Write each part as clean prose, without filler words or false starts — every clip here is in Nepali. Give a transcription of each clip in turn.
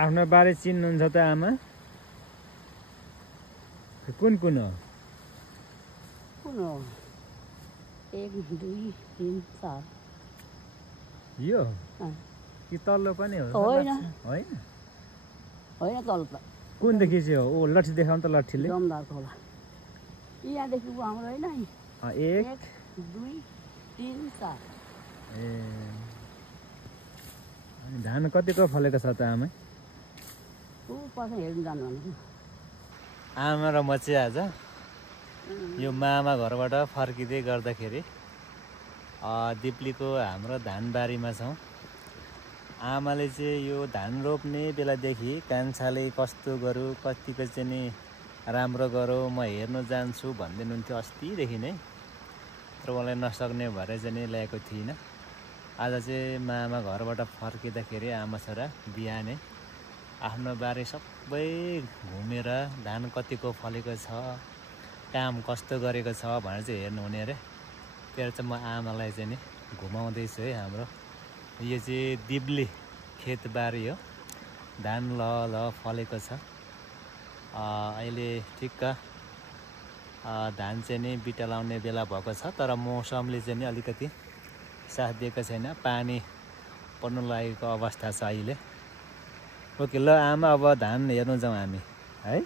आफ्नो बारे चिन्नुहुन्छ त आमा? कुन कुन हो? कुन हो? 1 2 3 4 यो कि तल्लो पनि हो? होइन होइन होइन तल त कुनदेखि चाहिँ हो? ओ लट्ठी देखाउनु त लट्ठीले। जमदारको होला। यहाँदेखि हाम्रो होइन नि। 1 2 3 4 ए अनि धान कतिको फलेको छ त आमा? ऊ पछि हेर्नु जानु भनेको। आमा र म चाहिँ आज यो मामा घरबाट फर्किँदै गर्दाखेरि दिप्लीको हाम्रो धानबारीमा छौँ। आमाले चाहिँ यो धान रोप्ने बेलादेखि कान्छाले कस्तो गरौँ, कतिको चाहिँ नि राम्रो गरौँ, म हेर्नु जान्छु भन्दै हुनुहुन्थ्यो अस्तिदेखि नै। तर मलाई नसक्ने भएर चाहिँ नि ल्याएको थिइनँ। आज चाहिँ मामा घरबाट फर्किँदाखेरि आमा छोरा बिहानै आफ्नो बारी सबै घुमेर धान कतिको फलेको छ, काम कस्तो गरेको छ भनेर चाहिँ हेर्नुहुने अरे। त्यही चाहिँ म आमालाई चाहिँ नि घुमाउँदैछु है। हाम्रो यो चाहिँ दिब्ली खेतबारी हो। धान ल फलेको छ। अहिले ठिक्क धान चाहिँ नि बिटा लाउने बेला भएको छ। तर मौसमले चाहिँ नि अलिकति साथ दिएको छैन, पानी पर्नु लागेको अवस्था छ अहिले। ओके ल आमा, अब धान हेर्नु जाउँ हामी है।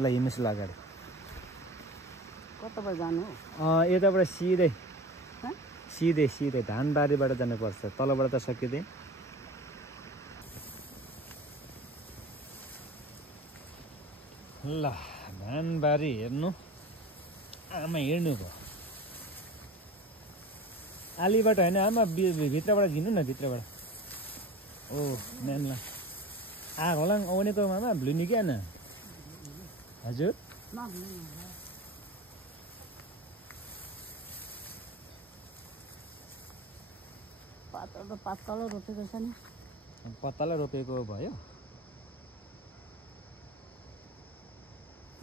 ल हिँड्नुहोस् ल अगाडि। कताबाट जानु हो? यताबाट सिधै सिधै धानबारीबाट जानुपर्छ, तलबाट त सकिँदैन। ल धानबारी हेर्नु आमा हिँड्नु भयो। आलीबाट होइन आमा, भित्रबाट हिँड्नु न, भित्रबाट। ओ म्यान ल आग होला आउनेको मामा भ्लुनी क्या न हजुर। पातलो रोपेको छ नि। पत्ताला रोपेको भयो।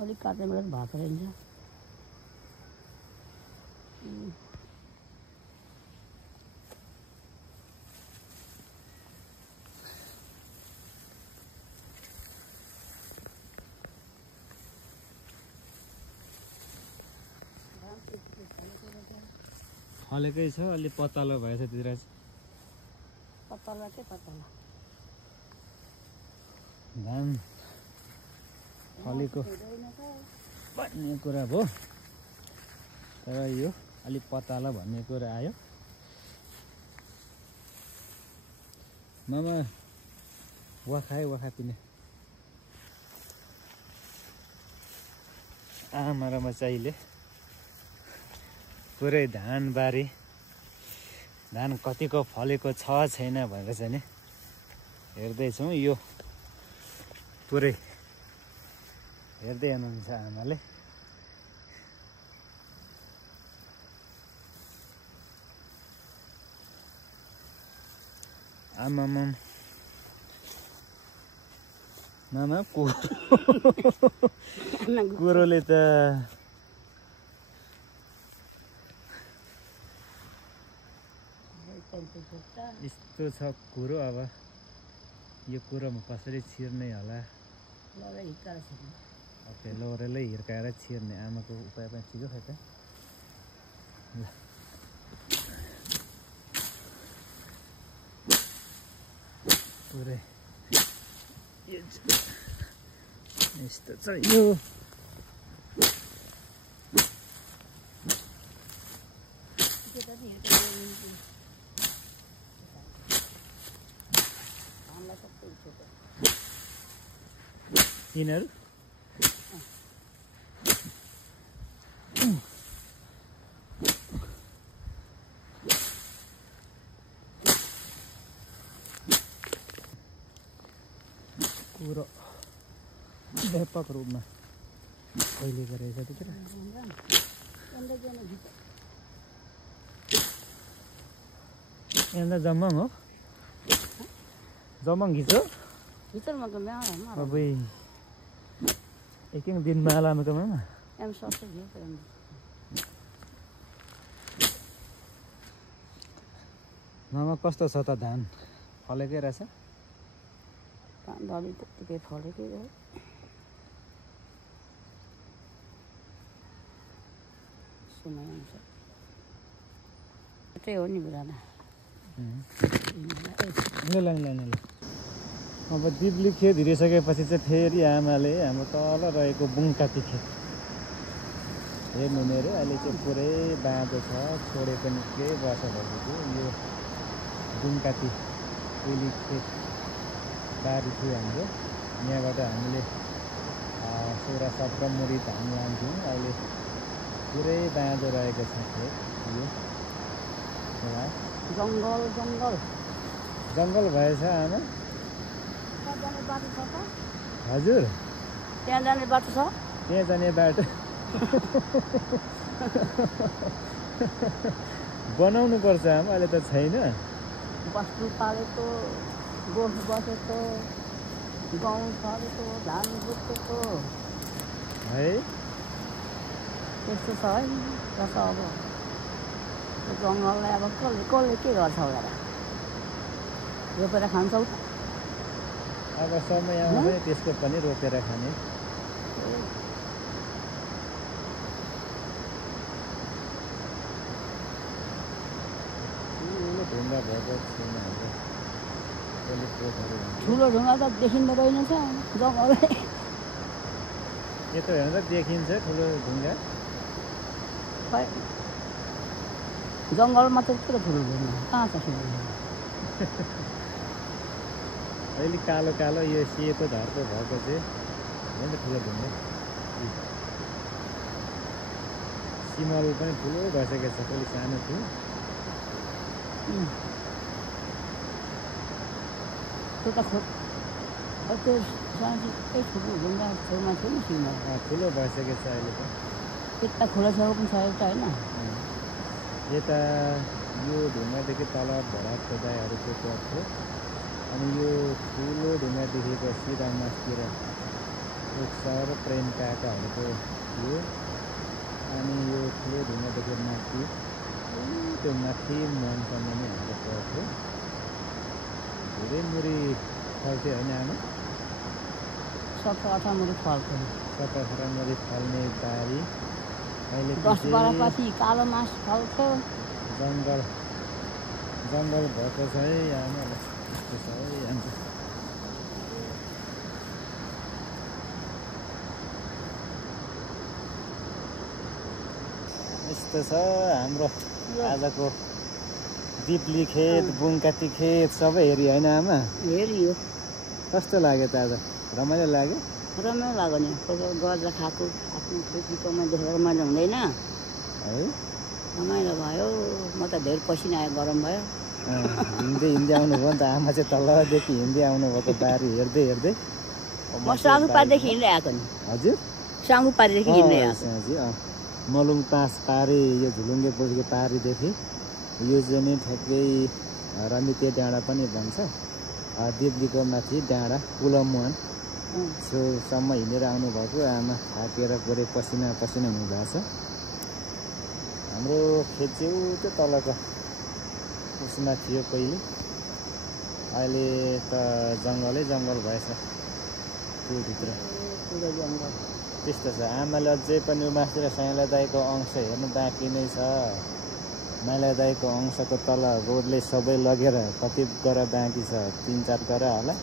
अलिक काट्ने बेला भात रहन्छ। फलेकै छ, अलि पत्तालो भएछ त्यतिर चाहिँ। पत्ताला के पत्ताला? धान फलेको भन्ने कुरा भयो, तर यो अलिक पत्ताला भन्ने कुरा आयो। मामा वाखा पिने आमा र म चाहिँले पुरै धानबारी धान कतिको फलेको छ छैन भनेर चाहिँ नि हेर्दैछौँ। यो पुरै हेर्दै हुनुहुन्छ आमाले। आमामा मामा कुरोले त यस्तो छ कुरो। अब यो कुरोमा कसरी छिर्ने होला? लोरेलै हिर्काएर छिर्ने। आमाको उपाय पनि ठिकै छ त। ल पुरै यस्तो छ यो। यिनीहरू कुरो व्यापक रूपमा कहिले गरेछ त्यतिर यहाँ जम्मङ हो। जम्मङ घिच्यो अब एक दिन मालामा मामा मामा कस्तो छ त धान? फलेकै रहेछ? डली त्यत्तिकै फलेकै हो समयअनुसार त्यही हो नि बुढाना ल अब दिप्ली खेत हिँडिसकेपछि चाहिँ फेरि आमाले हाम्रो तल रहेको बुङ्काती खेत हेर्नु मेरो अहिले चाहिँ पुरै बाँधो छ छोडेको निकै वर्ष भइसक्यो यो बुङ्काती उली खेत बारी थियो हाम्रो यहाँबाट हामीले 16-17 मुरी धान लान्थ्यौँ अहिले पुरै बाँधो रहेको छ खेत यो जङ्गल जङ्गल जङ्गल भएछ आमा त्यहाँ जाने बाटो छ त हजुर त्यहाँ जाने बाटो छ त्यहाँ जाने बाटो बनाउनु पर्छ आमा अहिले त छैन बस्तु पालेको गोठ बसेको गहुँ छरेको धान रोपेको है त्यस्तो छ है जस्तो अब त्यो जङ्गललाई अब कसले के गर्छ होला र रोपेर खान्छौ अब समय आउँदै त्यसको पनि रोपेर खाने ढुङ्गा भएको छैन हाम्रो ठुलो ढुङ्गा त देखिँदो रहेनछ जङ्गलै यतो हेर्दा देखिन्छ ठुलो ढुङ्गा खै जङ्गलमा त यत्रो ठुलो ढुङ्गा कहाँ छ ठुलो ढुङ्गा अहिले कालो कालो यो सेतो धर्को भएको चाहिँ होइन ठुलो ढुङ्गा सिमल पनि ठुलो भइसकेको छ कहिले सानो थियो त्यो त त्यो सानो ठुलो ढुङ्गा छेउमा थियो नि सिमल ठुलो भइसकेको छ अहिले त त्यता खोला छेउ पनि छ एउटा होइन यता यो ढुङ्गादेखि तल भरा खोदाइहरूको पर्थ्यो अनि यो ठुलो ढुङ्गा देखेको सिधा मासतिर सर प्रेम काकाहरूको थियो अनि यो ठुलो ढुङ्गा देखेर माथि त्यो माथि मनसम्म नै हाम्रो पर्थ्यो धेरै मुरी फल्थ्यो होइन आमा 17-18 मुरी फल्थ्यो 17-18 मुरी फल्ने बारी अहिले 10-12 पछि कालो मास फल्थ्यो जङ्गल भएको छ है आमा यस्तो छ है अन्त यस्तो छ हाम्रो आजको दिप्ली खेत बुङ्काती खेत सबै हेरी होइन आमा हेरियो कस्तो लाग्यो त आज रमाइलो लाग्यो रमाइलो लाग्यो नि गरेर खाएको आफ्नो खुसीकोमा देखेर रमाइलो हुँदैन है रमाइलो भयो म त धेरै पसिना आयो गरम भयो हिँड्दै आउनुभयो नि त आमा चाहिँ तलदेखि हिँड्दै आउनुभएको बारी हेर्दै म साङ्गुपारीदेखि हिँड्दै आएको नि हजुर साङ्गुपारीदेखि हिँड्दै आएको मलुङ पास पारी यो झुलुङ्गे पुलको पारीदेखि यो चाहिँ नि ठ्याक्कै रमिते डाँडा पनि भन्छ दिप्लीको माथि डाँडा पुलमुहान छेउसम्म हिँडेर आउनुभएको आमा थाकेर पुरै पसिना हुनुभएको छ हाम्रो खेत चाहिँ त्यो तलको उसमा थियो पहिले अहिले त जङ्गल भएछ त्योभित्र त्यस्तो छ आमाले अझै पनि मास्तिर साइला दाईको अंश हेर्नु बाँकी नै छ माइला दाईको अंशको तल रोडले सबै लगेर कति गरा बाँकी छ 3-4 गरा होला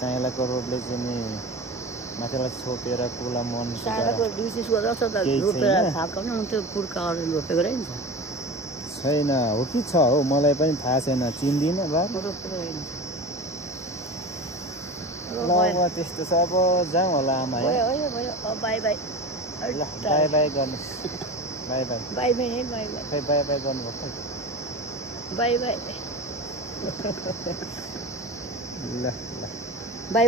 साइलाको रोडले चाहिँ नि माथिलाई छोपेर कुला मन छैन हो कि छ हो मलाई पनि थाहा छैन चिन्दिनँ ल त्यस्तो छ अब जाउँ होला आमा बाई बाई ल बाई गर्नुहोस् बाई खै बाई गर्नुभयो खै बाई ल बाई